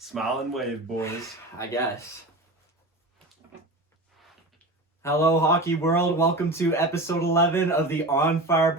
Smile and wave, boys. I guess. Hello, hockey world. Welcome to episode 11 of the On Fire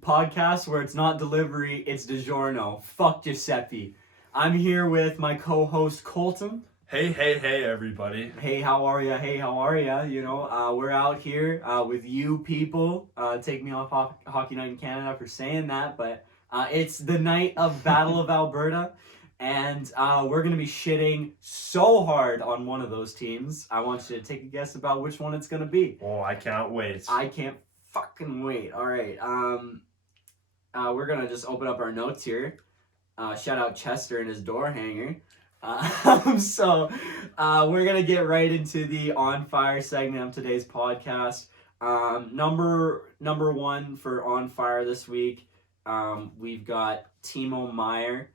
podcast, where it's not delivery, it's DiGiorno. Fuck Giuseppe. I'm here with my co-host Colton. Hey, everybody. Hey, how are ya? You know, we're out here with you people. Take me off Hockey Night in Canada for saying that, but it's the night of Battle of Alberta. And we're going to be shitting so hard on one of those teams. I want you to take a guess about which one it's going to be. Oh, I can't wait. I can't fucking wait. All right. We're going to just open up our notes here. Shout out Chester and his door hanger. So we're going to get right into the On Fire segment of today's podcast. Number one for On Fire this week, we've got Timo Meier.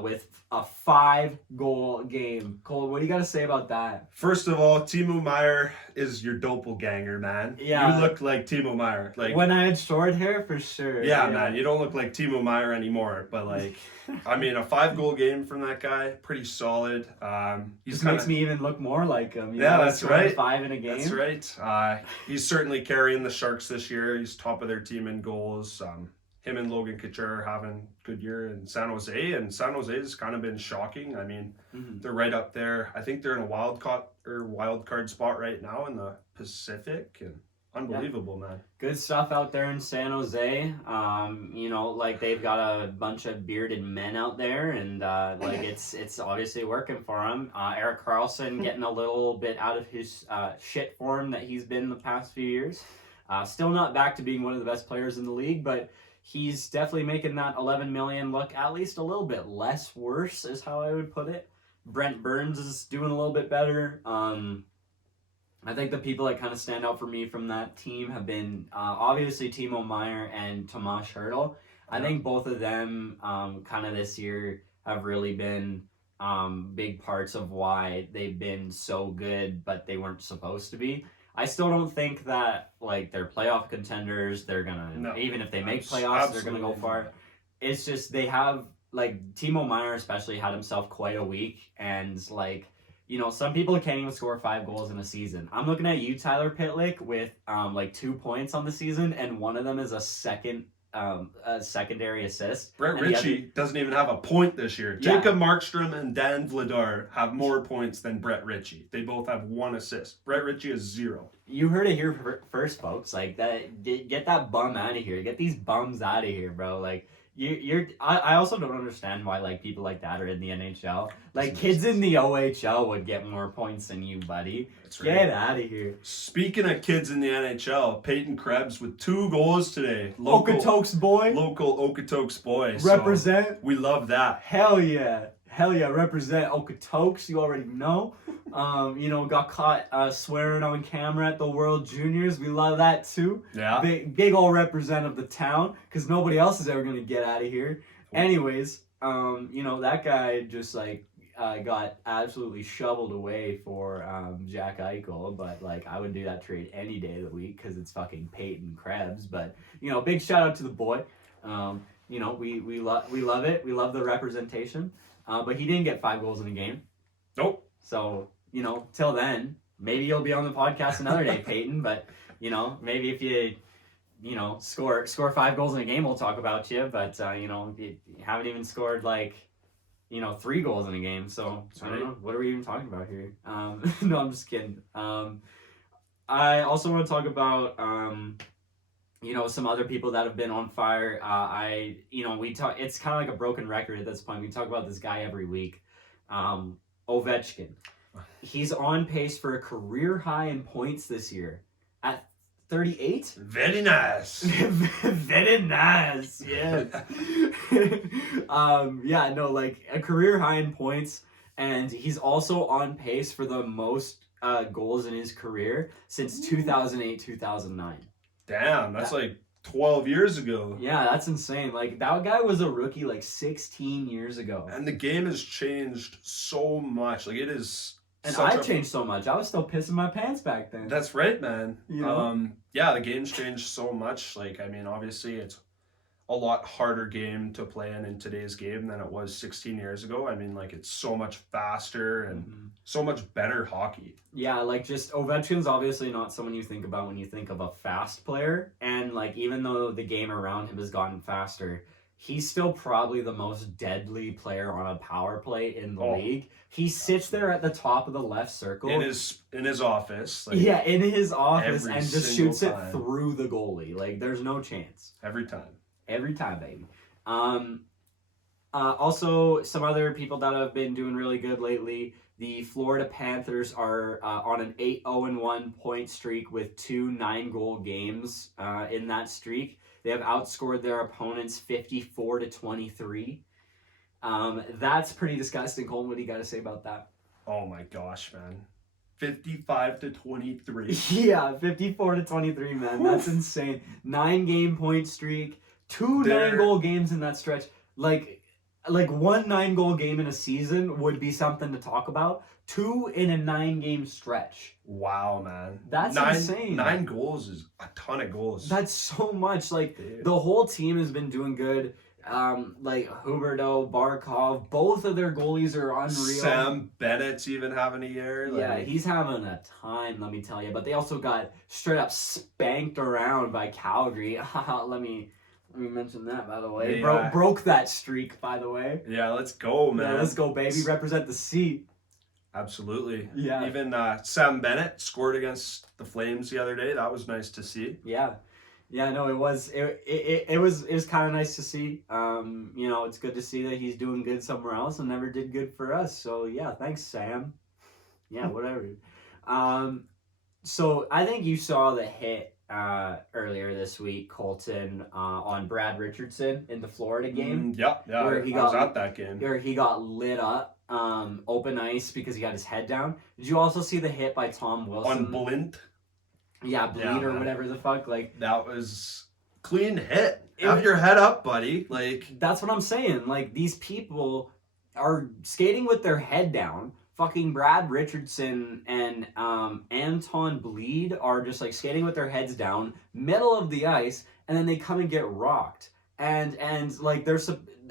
With a 5-goal game. Cole, what do you got to say about that? First of all, Timo Meier is your doppelganger, man. Yeah. You look like Timo Meier. Like when I had short hair, for sure. Yeah, man. You don't look like Timo Meier anymore. But, like, I mean, a 5-goal game from that guy, pretty solid. Just makes me even look more like him. That's right. 5 in a game. That's right. He's certainly carrying the Sharks this year. He's top of their team in goals. Him and Logan Couture are having a good year in San Jose, and San Jose has kind of been shocking. I mean, They're right up there. I think they're in a wild card spot right now in the Pacific, and unbelievable, man. Good stuff out there in San Jose. You know, like they've got a bunch of bearded men out there, and like it's obviously working for them. Erik Karlsson getting a little bit out of his shit form that he's been the past few years. Still not back to being one of the best players in the league, but he's definitely making that $11 million look at least a little bit less worse, is how I would put it. Brent Burns is doing a little bit better. I think the people that kind of stand out for me from that team have been obviously Timo Meier and Tomas Hertl. I think both of them kind of this year have really been big parts of why they've been so good, but they weren't supposed to be. I still don't think that, like, they're playoff contenders. They're going to, even if they make playoffs, they're going to go far. It's just they have, like, Timo Meier especially had himself quite a week. And, like, you know, some people can't even score 5 goals in a season. I'm looking at you, Tyler Pitlick, with, like, 2 points on the season. And one of them is a secondary assist. Brett Ritchie doesn't even have a point this year. Yeah. Jacob Markstrom and Dan Vladar have more points than Brett Ritchie. They both have 1 assist. Brett Ritchie has 0. You heard it here first, folks. Like, that, get that bum out of here. Get these bums out of here, bro. Like, I also don't understand why, like, people like that are in the NHL. Like, kids in the OHL would get more points than you, buddy. That's right. Get out of here. Speaking of kids in the NHL, Peyton Krebs with 2 goals today. Okotoks boy. Local Okotoks boy. Represent. So we love that. Hell yeah. Represent Okotoks. You already know. You know, got caught swearing on camera at the World Juniors. We love that too. Yeah. Big old represent of the town, because nobody else is ever gonna get out of here. Anyways, you know, that guy just like got absolutely shoveled away for Jack Eichel, but like I would do that trade any day of the week because it's fucking Peyton Krebs. But you know, big shout out to the boy. You know, we love it. We love the representation. But he didn't get 5 goals in a game. Nope. So, you know, till then, maybe you'll be on the podcast another day, Peyton. But, you know, maybe if you know, score 5 goals in a game, we'll talk about you. But, you know, you haven't even scored, like, you know, 3 goals in a game. So, I don't know. What are we even talking about here? No, I'm just kidding. I also want to talk about, you know, some other people that have been on fire. It's kind of like a broken record at this point. We talk about this guy every week. Ovechkin. He's on pace for a career high in points this year at 38. Very nice. Very nice. Yes. Yeah, no, like a career high in points, and he's also on pace for the most goals in his career since 2008-2009. Damn, that's like 12 years ago. Yeah, that's insane. Like, that guy was a rookie like 16 years ago. And the game has changed so much. Like, it is... And I've changed so much. I was still pissing my pants back then. That's right, man. You know? Yeah, the game's changed so much. Like, I mean, obviously, it's a lot harder game to play in today's game than it was 16 years ago. I mean, like, it's so much faster and so much better hockey. Yeah, like, just Ovechkin's obviously not someone you think about when you think of a fast player. And, like, even though the game around him has gotten faster, he's still probably the most deadly player on a power play in the league. He sits there at the top of the left circle. In his office. Like, yeah, in his office, and just shoots time. It through the goalie. Like, there's no chance. Every time. Every time, baby. Also, some other people that have been doing really good lately. The Florida Panthers are on an 8-0-1 point streak with 2 9-goal games in that streak. They have outscored their opponents 54-23. That's pretty disgusting. Colton, what do you got to say about that? Oh my gosh, man. 55-23. Yeah, 54-23, man. That's insane. 9-game point streak. 2 9-goal games in that stretch. Like 1 9-goal game in a season would be something to talk about. 2 in a 9-game stretch. Wow, man. That's insane. 9 goals is a ton of goals. That's so much. Like, the whole team has been doing good. Like, Huberdeau, Barkov, both of their goalies are unreal. Sam Bennett's even having a year. Like, yeah, he's having a time, let me tell you. But they also got straight up spanked around by Calgary. Let me mention that, by the way. Broke that streak, by the way. Yeah, let's go, man. Yeah, let's go, baby. Represent the C. Absolutely. Yeah. Even Sam Bennett scored against the Flames the other day. That was nice to see. Yeah. Yeah, no, it was kind of nice to see. You know, it's good to see that he's doing good somewhere else and never did good for us. So yeah, thanks, Sam. Yeah, whatever. So I think you saw the hit earlier this week, Colton, on Brad Richardson in the Florida game. Yeah, where I was at that game. Where he got lit up, open ice because he got his head down. Did you also see the hit by Tom Wilson? On Blint? Yeah, Bleed or whatever the fuck. Like, that was clean hit. Have your head up, buddy. Like, that's what I'm saying. Like, these people are skating with their head down. Fucking Brad Richardson and Anton Bleed are just like skating with their heads down, middle of the ice, and then they come and get rocked. And like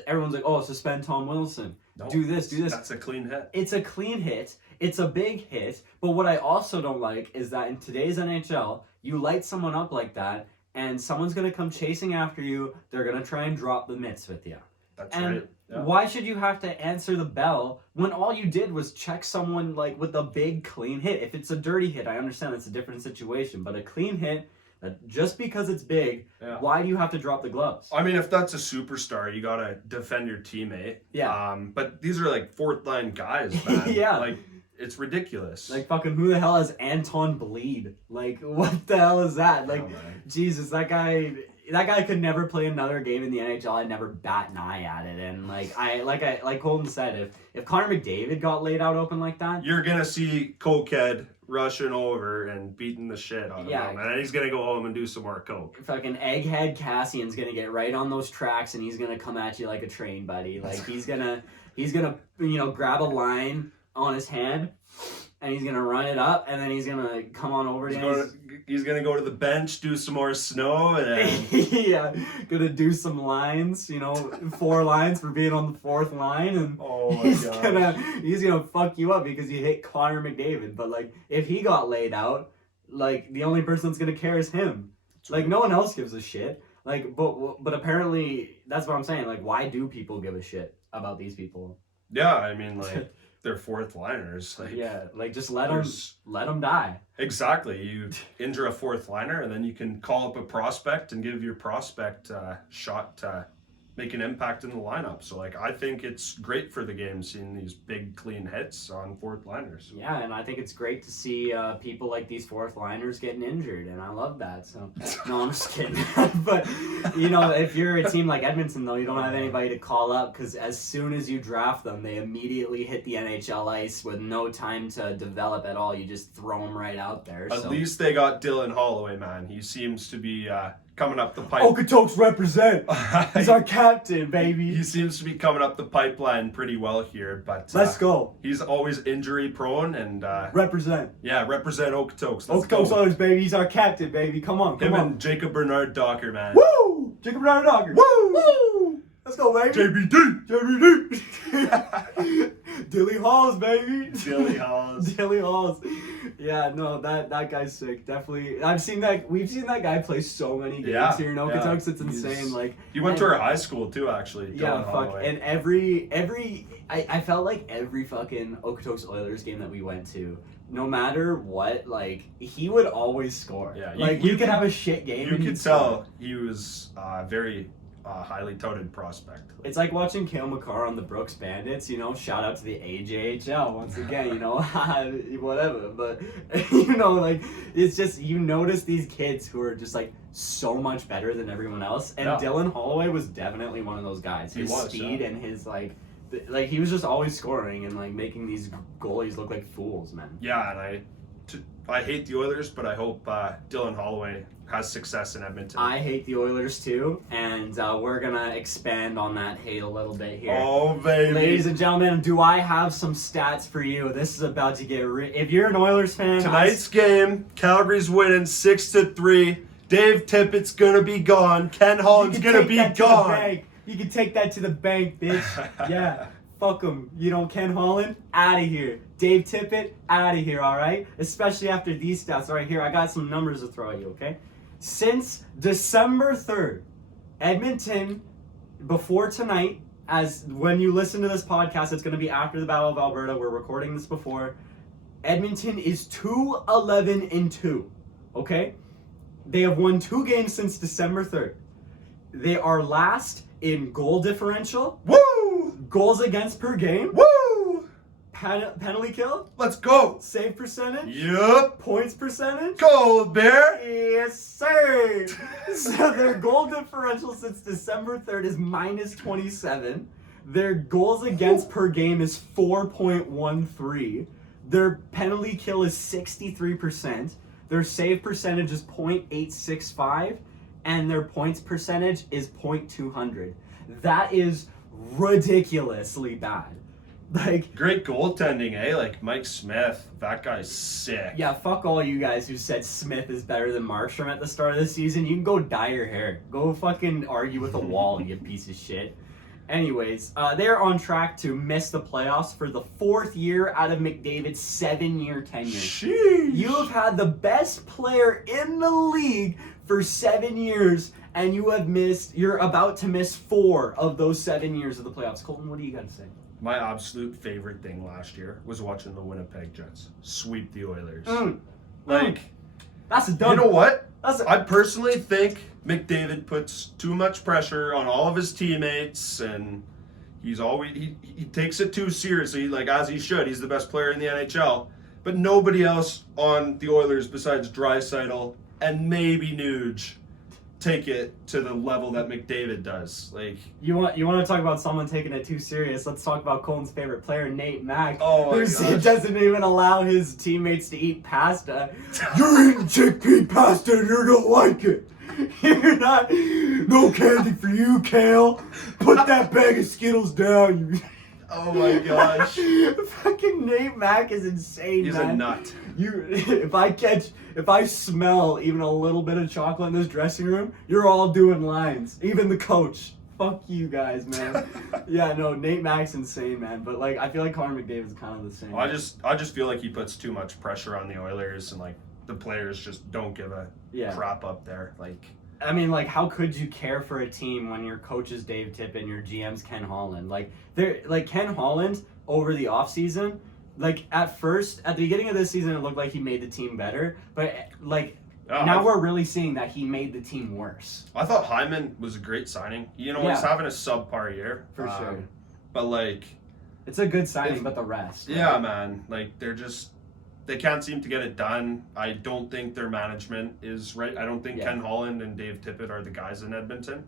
everyone's like, oh, suspend Tom Wilson. No, do this. That's a clean hit. It's a clean hit. It's a big hit. But what I also don't like is that in today's NHL, you light someone up like that, and someone's going to come chasing after you. They're going to try and drop the mitts with you. That's right. Yeah. Why should you have to answer the bell when all you did was check someone like with a big clean hit? If it's a dirty hit, I understand that's a different situation. But a clean hit, just because it's big, why do you have to drop the gloves? I mean, if that's a superstar, you gotta defend your teammate. Yeah. But these are like 4th line guys, man. Yeah. Like, it's ridiculous. Like, fucking who the hell has Anton Bleed? Like, what the hell is that? Like, Jesus, that guy could never play another game in the NHL. I'd never bat an eye at it. And like Colton said, if Connor McDavid got laid out open like that, you're gonna see Cokehead rushing over and beating the shit out of him, and he's gonna go home and do some more coke. Fucking egghead Kassian's gonna get right on those tracks, and he's gonna come at you like a train, buddy. Like, he's gonna grab a line on his hand, and he's gonna run it up, and then he's gonna come on over to he's gonna go to the bench, do some more snow, and then yeah, gonna do some lines, 4 lines for being on the 4th line, and he's gonna fuck you up because you hit Connor McDavid. But like, if he got laid out, like, the only person that's gonna care is him. Like, no one else gives a shit. Like, but apparently that's what I'm saying. Like, why do people give a shit about these people? Yeah, I mean, like, they're 4th liners. Like, yeah, like, just let them die. Exactly. You injure a 4th liner, and then you can call up a prospect and give your prospect a shot to make an impact in the lineup. So, like, I think it's great for the game seeing these big clean hits on 4th liners. Yeah, and I think it's great to see people like these 4th liners getting injured, and I love that. So, no, I'm just kidding. But, if you're a team like Edmonton, though, you don't have anybody to call up, because as soon as you draft them, they immediately hit the NHL ice with no time to develop at all. You just throw them right out there. At least they got Dylan Holloway, man. He seems to be coming up the pipe. Okotoks represent. He's our captain, baby. He seems to be coming up the pipeline pretty well here, but let's go. He's always injury prone and represent. Yeah, represent Okotoks. Okotoks Oilers, baby. He's our captain, baby. Come on. And Jacob Bernard Docker, man. Woo! Jacob Rademacher. Woo! Let's go, baby. JBD! Dilly Halls, baby. Dilly Halls. Dilly Halls. Yeah, no, that guy's sick. Definitely. We've seen that guy play so many games here in Okotoks. It's insane. Like, he went to our high school too, actually. Yeah, Holloway. And I felt like every fucking Okotoks Oilers game that we went to, no matter what, like, he would always score. Yeah, you could have a shit game. You could tell he was very highly touted prospect. It's like watching Cale Makar on the Brooks Bandits, you know, shout out to the AJHL once again, you know, whatever, but, you know, like, it's just, you notice these kids who are just, like, so much better than everyone else, and Dylan Holloway was definitely one of those guys. His speed and his, like, he was just always scoring and, like, making these goalies look like fools, man. Yeah, and I hate the Oilers, but I hope Dylan Holloway has success in Edmonton. I hate the Oilers too, and we're gonna expand on that hate a little bit here. Oh, baby. Ladies and gentlemen, do I have some stats for you? This is about to get if you're an Oilers fan... Tonight's game, Calgary's winning 6-3. Dave Tippett's gonna be gone. Ken Holland's gonna be gone. You can take that to the bank, bitch. Yeah. Fuck him. You know, Ken Holland, out of here. Dave Tippett, out of here, all right? Especially after these stats. All right, here, I got some numbers to throw at you, okay? Since December 3rd, Edmonton, before tonight, as when you listen to this podcast, it's going to be after the Battle of Alberta. We're recording this before. Edmonton is 2-11-2, okay? They have won 2 games since December 3rd. They are last in goal differential. Woo! Goals against per game. Woo! Penalty kill. Let's go. Save percentage. Yup. Points percentage. Gold Bear. Yes, sir. So their goal differential since December 3rd is -27. Their goals against per game is 4.13. Their penalty kill is 63%. Their save percentage is .865. And their points percentage is .200. That is ridiculously bad. Like, great goaltending, eh? Like Mike Smith, that guy's sick. Yeah, fuck all you guys who said Smith is better than Markstrom at the start of the season. You can go dye your hair. Go fucking argue with a wall, you piece of shit. Anyways, they're on track to miss the playoffs for the 4th year out of McDavid's 7-year tenure. Sheesh. You have had the best player in the league for 7 years, and you're about to miss 4 of those 7 years of the playoffs. Colton, what do you got to say? My absolute favorite thing last year was watching the Winnipeg Jets sweep the Oilers. That's a done. You know what? I personally think McDavid puts too much pressure on all of his teammates, and he takes it too seriously, like as he should. He's the best player in the NHL, but nobody else on the Oilers besides Draisaitl and maybe Nuge take it to the level that McDavid does. Like, you want to talk about someone taking it too serious? Let's talk about Colton's favorite player, Nate Mack. Oh my Who doesn't even allow his teammates to eat pasta. You're eating chickpea pasta and you don't like it. You're not. No candy for you, Kale. Put that bag of Skittles down. Oh my gosh. Fucking Nate Mack is insane, He's man. a nut. If I smell even a little bit of chocolate in this dressing room, you're all doing lines. Even the coach. Fuck you guys, man. Yeah, no, Nate Mack's insane, man. But like, I feel like Connor McDavid's kind of the same. I just feel like he puts too much pressure on the Oilers, and like the players just don't give a crap up there. Like, I mean, like, how could you care for a team when your coach is Dave Tippett and your GM's Ken Holland? Like, Ken Holland over the offseason, like, at the beginning of this season, it looked like he made the team better, but like, now we're really seeing that he made the team worse. I thought Hyman was a great signing. You know, he's having a subpar year. For sure. But like, it's a good signing, but the rest. Yeah, man. Like, they can't seem to get it done. I don't think their management is right. I don't think Ken Holland and Dave Tippett are the guys in Edmonton.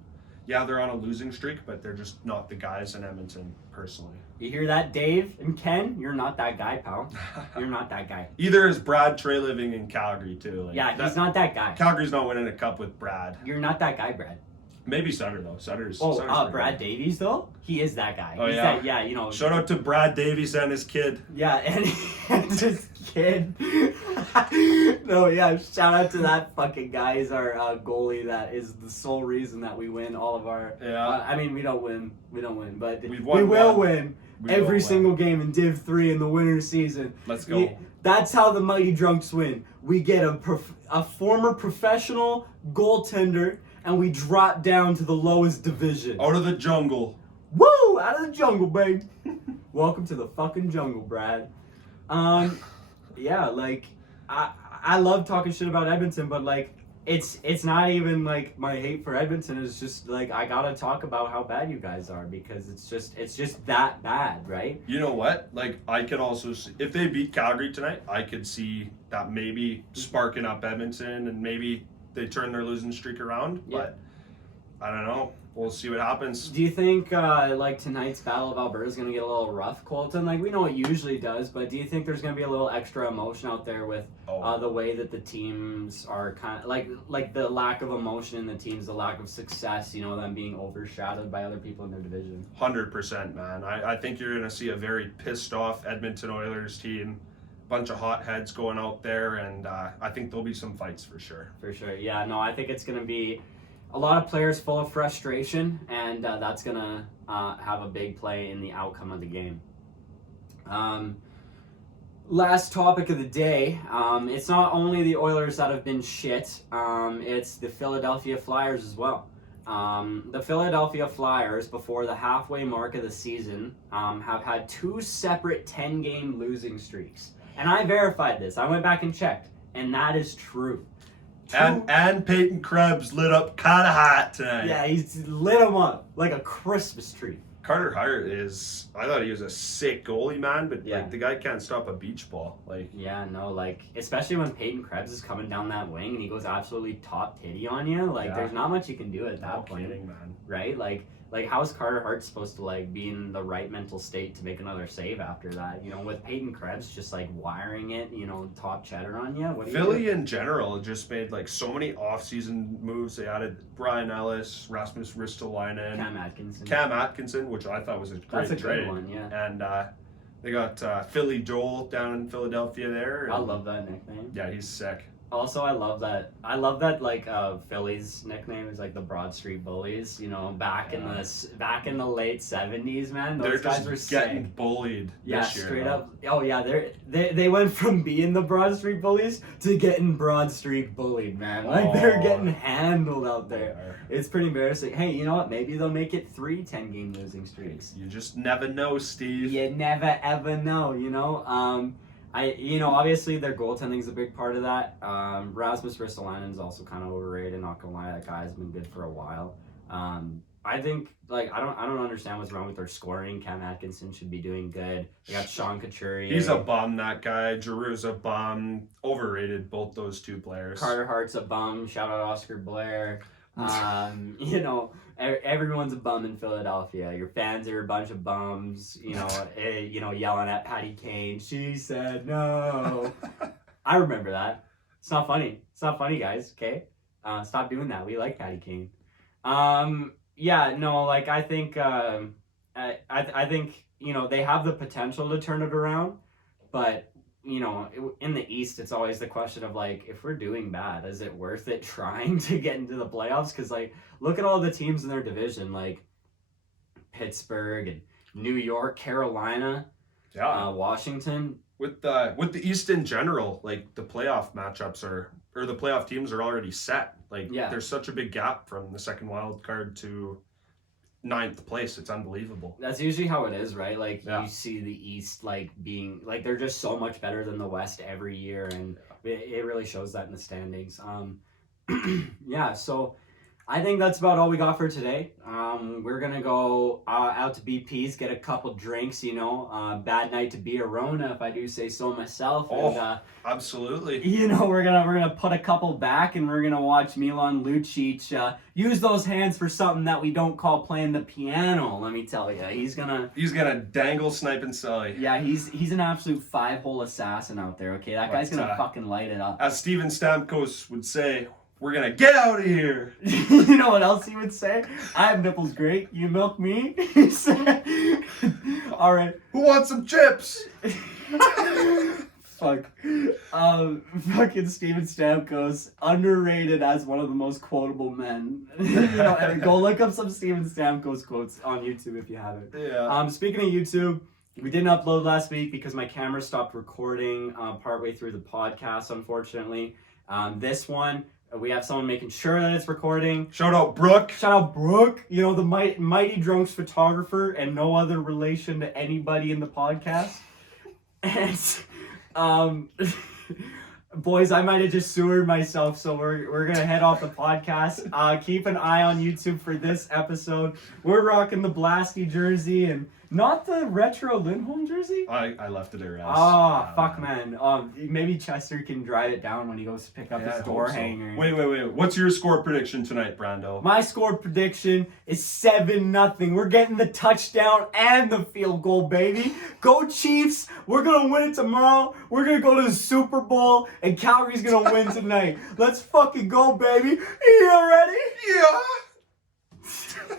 Yeah, they're on a losing streak, but they're just not the guys in Edmonton, personally. You hear that, Dave and Ken? You're not that guy, pal. You're not that guy. Either is Brad Trey living in Calgary, too. Like, yeah, he's not that guy. Calgary's not winning a cup with Brad. You're not that guy, Brad. Maybe Sutter, though. Sutter's Brad Davies, though? He is that guy. Oh, yeah. You know. Shout out to Brad Davies and his kid. Yeah, and his kid. No, yeah, shout out to that fucking guy. He's our goalie. That is the sole reason that we win all of our. Yeah. I mean, we don't win, but we won will one. win every single game in Div 3 in the winter season. Let's go. That's how the Mighty Drunks win. We get a former professional goaltender, and we drop down to the lowest division. Out of the jungle. Woo! Out of the jungle, babe. Welcome to the fucking jungle, Brad. Yeah, like I love talking shit about Edmonton, but like it's not even like my hate for Edmonton is just like I gotta talk about how bad you guys are because it's just that bad, right? You know what? Like I could also see, if they beat Calgary tonight, I could see that maybe sparking up Edmonton and maybe they turn their losing streak around. Yeah. But I don't know. We'll see what happens. Do you think like tonight's Battle of Alberta is going to get a little rough, Colton? Like we know it usually does, but do you think there's going to be a little extra emotion out there with the way that the teams are kind of like the lack of emotion in the teams, the lack of success, you know, them being overshadowed by other people in their division? 100%, man. I think you're going to see a very pissed off Edmonton Oilers team. Bunch of hot heads going out there, and I think there'll be some fights for sure. For sure. Yeah, no, I think it's going to be a lot of players full of frustration, and that's going to have a big play in the outcome of the game. Last topic of the day, it's not only the Oilers that have been shit, it's the Philad-L-phia Flyers as well. The Philad-L-phia Flyers, before the halfway mark of the season, have had 2 separate 10-game losing streaks. And I verified this. I went back and checked, and that is true. And Peyton Krebs lit up kind of hot tonight. Yeah, he's lit him up like a Christmas tree. Carter Hart is, I thought he was a sick goalie, man, but Yeah. like the guy can't stop a beach ball. Like, Yeah, no, like, especially when Peyton Krebs is coming down that wing and he goes absolutely top titty on you, like, Yeah. there's not much you can do at that no point, kidding, man. right? Like, how is Carter Hart supposed to, like, be in the right mental state to make another save after that? You know, with Peyton Krebs just, like, wiring it, you know, top cheddar on you? What do you do? Philly in general just made like so many off-season moves. They added Brian Ellis, Rasmus Ristolainen, Cam Atkinson. Atkinson, which I thought was a great That's a trade. good one, yeah. And they got Philly Joel down in Philadelphia there. I and- love that nickname. Yeah, he's sick. Also, I love that, like, Philly's nickname is, like, the Broad Street Bullies, you know, back in the late 70s, man. Those They're guys just were getting sick. bullied Yeah, this year. straight though. up. Oh, yeah, they went from being the Broad Street Bullies to getting Broad Street bullied, man. Like, they're Oh. getting handled out They there. are. It's pretty embarrassing. Hey, you know what? Maybe they'll make it 3 10-game losing streaks. You just never know, Steve. You never ever know, you know. Obviously their goaltending is a big part of that. Rasmus Ristolainen is also kind of overrated. Not gonna lie, that guy's been good for a while. I think I don't understand what's wrong with their scoring. Cam Atkinson should be doing good. They got Sean Couturier. He's a bum, that guy. Giroux's a bum. Overrated, both those two players. Carter Hart's a bum. Shout out Oscar Blair. Everyone's a bum in Philadelphia. Your fans are a bunch of bums. Yelling at Patty Kane. She said no. I remember that. It's not funny. It's not funny, guys. Okay, stop doing that. We like Patty Kane. I think I think they have the potential to turn it around, but in the East, it's always the question of like, if we're doing bad, is it worth it trying to get into the playoffs? Because like, look at all the teams in their division, like Pittsburgh and New York, Carolina, Washington. With the East in general, like the playoff matchups or the playoff teams are already set. Like there's such a big gap from the second wild card to 9th place. It's unbelievable. That's usually how it is, right? Like you see the East like being like they're just so much better than the West every year, and it really shows that in the standings. So I think that's about all we got for today. We're gonna go out to BP's, get a couple drinks. Bad night to be a Rona, if I do say so myself. And, absolutely. We're gonna put a couple back, and we're gonna watch Milan Lucic use those hands for something that we don't call playing the piano. Let me tell you, he's gonna dangle, snipe, and sully. Yeah, he's an absolute 5-hole assassin out there. Okay, that guy's gonna fucking light it up. As Steven Stamkos would say, we're gonna get out of here. You know what else he would say? I have nipples great. You milk me. All right. Who wants some chips? Fuck. Fucking Steven Stamkos, underrated as one of the most quotable men. And go look up some Steven Stamkos quotes on YouTube if you haven't. Yeah. Speaking of YouTube, we didn't upload last week because my camera stopped recording partway through the podcast, unfortunately. This one, we have someone making sure that it's recording. Shout out Brooke. Shout out Brooke, the Mighty Drunks photographer and no other relation to anybody in the podcast. And, boys, I might have just sewered myself, so we're going to head off the podcast. Keep an eye on YouTube for this episode. We're rocking the Blasty jersey and not the retro Lindholm jersey. I left it there. Fuck, man. Maybe Chester can drive it down when he goes to pick up his door hanger. Wait. What's your score prediction tonight, Brando? My score prediction is 7-0. We're getting the touchdown and the field goal, baby. Go Chiefs. We're going to win it tomorrow. We're going to go to the Super Bowl, and Calgary's going to win tonight. Let's fucking go, baby. You ready? Yeah.